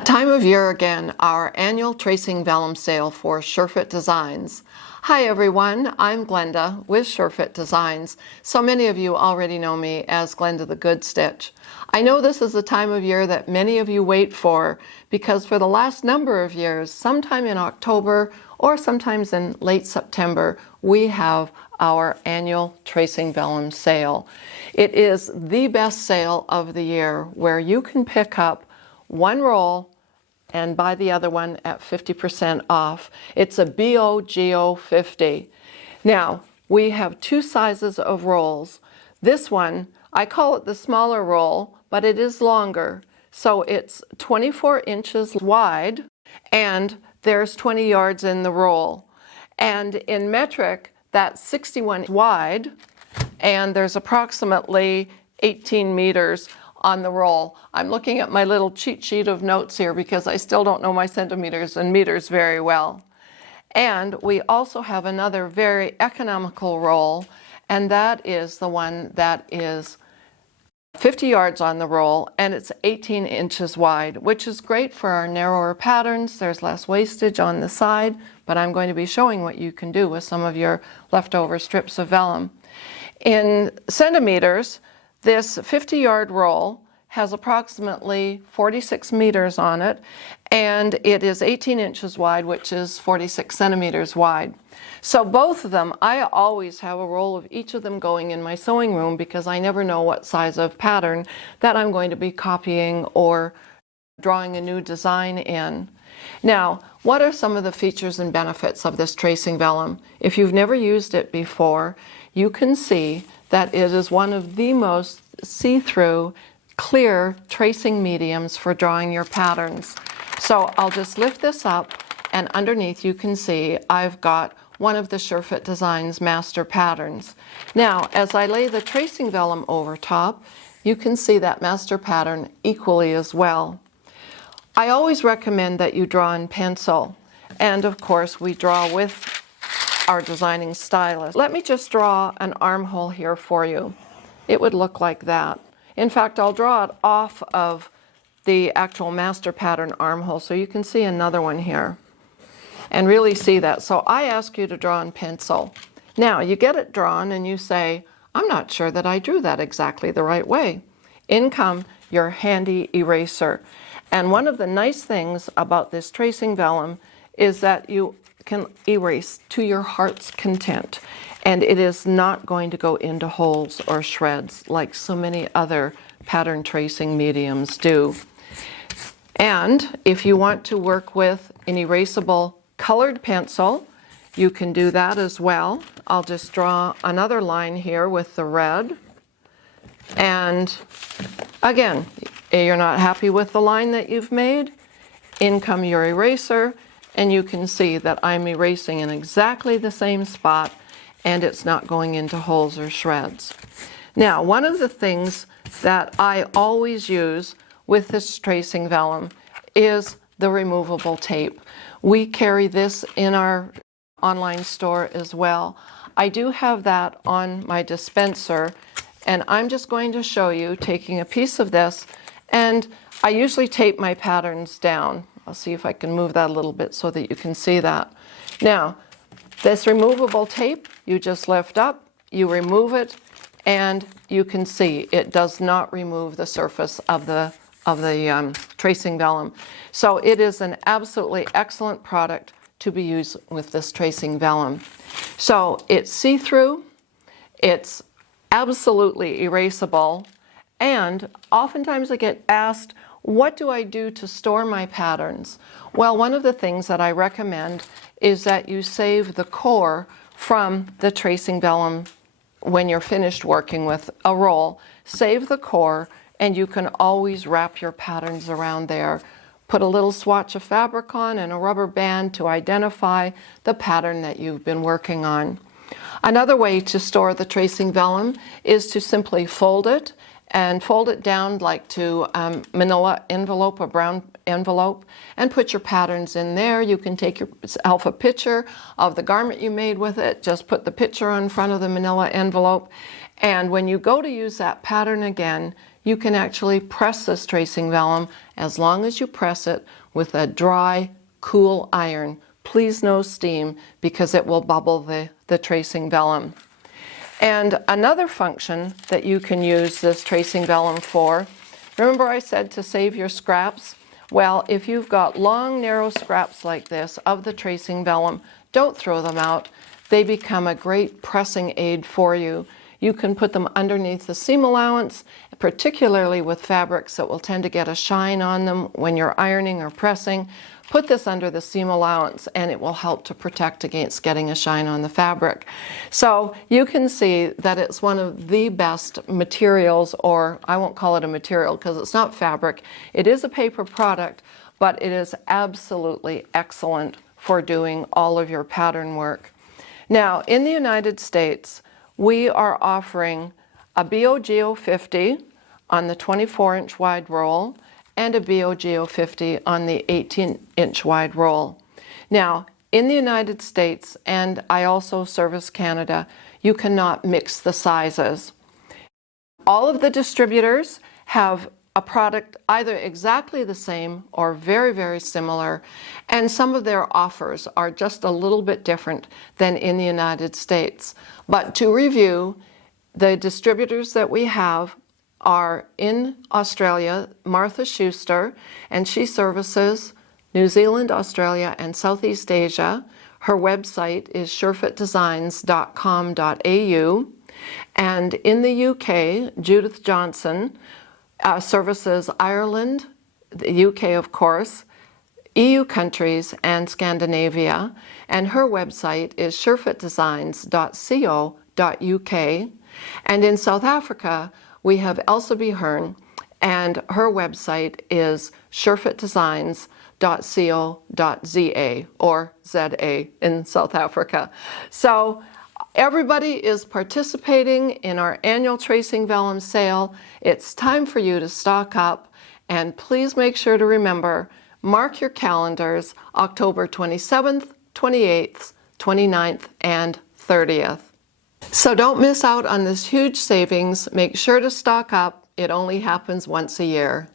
That time of year again, our annual tracing vellum sale for Surefit Designs. Hi everyone, I'm Glenda with Surefit Designs. So many of you already know me as Glenda the Good Stitch. I know this is the time of year that many of you wait for because for the last number of years, sometime in October or sometimes in late September, we have our annual tracing vellum sale. It is the best sale of the year where you can pick up one roll and buy the other one at 50% off. It's a BOGO 50. Now, we have two sizes of rolls. This one, I call it the smaller roll, but it is longer. So it's 24 inches wide and there's 20 yards in the roll. And in metric, that's 61 wide and there's approximately 18 meters on the roll. I'm looking at my little cheat sheet of notes here because I still don't know my centimeters and meters very well. And we also have another very economical roll, and that is the one that is 50 yards on the roll, and it's 18 inches wide, which is great for our narrower patterns. There's less wastage on the side, but I'm going to be showing what you can do with some of your leftover strips of vellum. In centimeters, this 50-yard roll has approximately 46 meters on it, and it is 18 inches wide, which is 46 centimeters wide. So both of them, I always have a roll of each of them going in my sewing room because I never know what size of pattern that I'm going to be copying or drawing a new design in. Now, what are some of the features and benefits of this tracing vellum? If you've never used it before, you can see that it is one of the most see-through, clear tracing mediums for drawing your patterns. So I'll just lift this up, and underneath you can see I've got one of the Surefit Designs master patterns. Now, as I lay the tracing vellum over top, you can see that master pattern equally as well. I always recommend that you draw in pencil, and of course we draw with our designing stylus. Let me just draw an armhole here for you. It would look like that. In fact, I'll draw it off of the actual master pattern armhole so you can see another one here and really see that. So I ask you to draw in pencil. Now you get it drawn and you say, I'm not sure that I drew that exactly the right way. In come your handy eraser. And one of the nice things about this tracing vellum is that you can erase to your heart's content, and it is not going to go into holes or shreds like so many other pattern tracing mediums do. And if you want to work with an erasable colored pencil, you can do that as well. I'll just draw another line here with the red, and again, you're not happy with the line that you've made, in come your eraser, and you can see that I'm erasing in exactly the same spot and it's not going into holes or shreds. Now, one of the things that I always use with this tracing vellum is the removable tape. We carry this in our online store as well. I do have that on my dispenser, and I'm just going to show you taking a piece of this, and I usually tape my patterns down. I'll see if I can move that a little bit so that you can see that. Now, this removable tape, you just lift up, you remove it, and you can see it does not remove the surface of the tracing vellum. So it is an absolutely excellent product to be used with this tracing vellum. So it's see-through, it's absolutely erasable, and oftentimes I get asked, what do I do to store my patterns? Well, one of the things that I recommend is that you save the core from the tracing vellum when you're finished working with a roll. Save the core, and you can always wrap your patterns around there. Put a little swatch of fabric on and a rubber band to identify the pattern that you've been working on. Another way to store the tracing vellum is to simply fold it and fold it down like to manila envelope, a brown envelope, and put your patterns in there. You can take yourself a picture of the garment you made with it, just put the picture in front of the manila envelope, and when you go to use that pattern again, you can actually press this tracing vellum as long as you press it with a dry, cool iron. Please no steam, because it will bubble the tracing vellum. And another function that you can use this tracing vellum for, remember I said to save your scraps? Well, if you've got long, narrow scraps like this of the tracing vellum, don't throw them out. They become a great pressing aid for you. You can put them underneath the seam allowance, particularly with fabrics that will tend to get a shine on them when you're ironing or pressing. Put this under the seam allowance and it will help to protect against getting a shine on the fabric. So you can see that it's one of the best materials, or I won't call it a material because it's not fabric. It is a paper product, but it is absolutely excellent for doing all of your pattern work. Now, in the United States, we are offering a BOGO 50 on the 24-inch wide roll and a BOGO 50 on the 18-inch wide roll. Now, in the United States, and I also service Canada, you cannot mix the sizes. All of the distributors have a product either exactly the same or very, very similar, and some of their offers are just a little bit different than in the United States. But to review, the distributors that we have are in Australia, Martha Schuster, and she services New Zealand, Australia, and Southeast Asia. Her website is surefitdesigns.com.au. And in the UK, Judith Johnson services Ireland, the UK of course, EU countries, and Scandinavia, and her website is surefitdesigns.co.uk. And in South Africa, we have Elsabe Hearn, and her website is surefitdesigns.co.za, or ZA in South Africa. So everybody is participating in our annual tracing vellum sale. It's time for you to stock up, and please make sure to remember, mark your calendars, October 27th, 28th, 29th, and 30th. So don't miss out on this huge savings. Make sure to stock up. It only happens once a year.